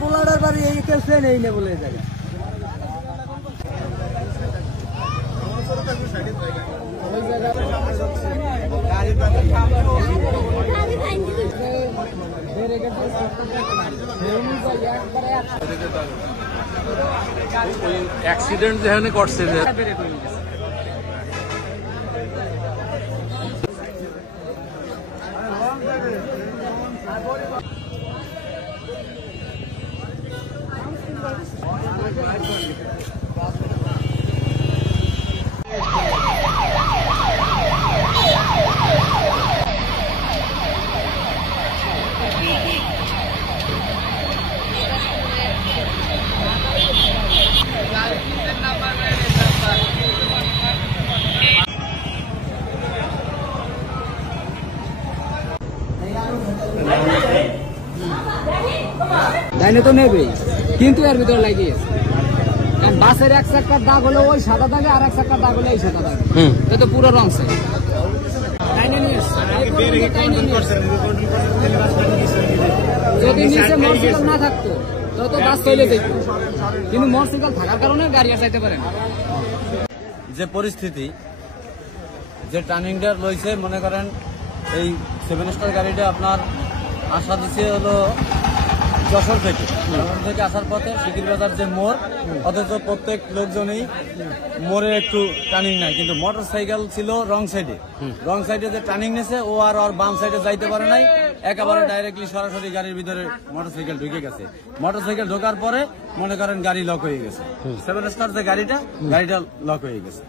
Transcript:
পোলাডার বাড়ি এই কেউ নেই না বলে জায়গা অ্যাক্সিডেন্ট যেখানে করছে দাইনে তো নেবে কিন্তু এর ভিতরে লাগিয়ে কারণ বাসের এক চাকার দাগ হলে ওই সাদা দাগে আর এক চাকার দাগ হলে এই সাদা দাগে এটা তো পুরো রং সাইড যদি নিচে মোটরসাইকেল না থাকতো তত বাস চলে যেত কিন্তু মোটরসাইকেল থাকার কারণে গাড়ি আর চাইতে পারে না। যে পরিস্থিতি যে টার্নিংটা রয়েছে মনে করেন এই 7 স্টার গাড়িটা আপনার আশা দিচ্ছে হলো যশোর থেকে আসার পথে শিকির বাজার যে মোড় অথচ প্রত্যেক লোকজনই মোড়ে একটু টার্নিং নাই কিন্তু মোটর সাইকেল ছিল রং সাইডে যে টার্নিং নিয়েছে ও আর বাম সাইডে যাইতে পারে নাই একেবারে ডাইরেক্টলি সরাসরি গাড়ির ভিতরে মোটর সাইকেল ঢুকে গেছে। মোটর সাইকেল ঢোকার পরে মনে করেন গাড়ি লক হয়ে গেছে 7 স্টার যে গাড়িটা লক হয়ে গেছে।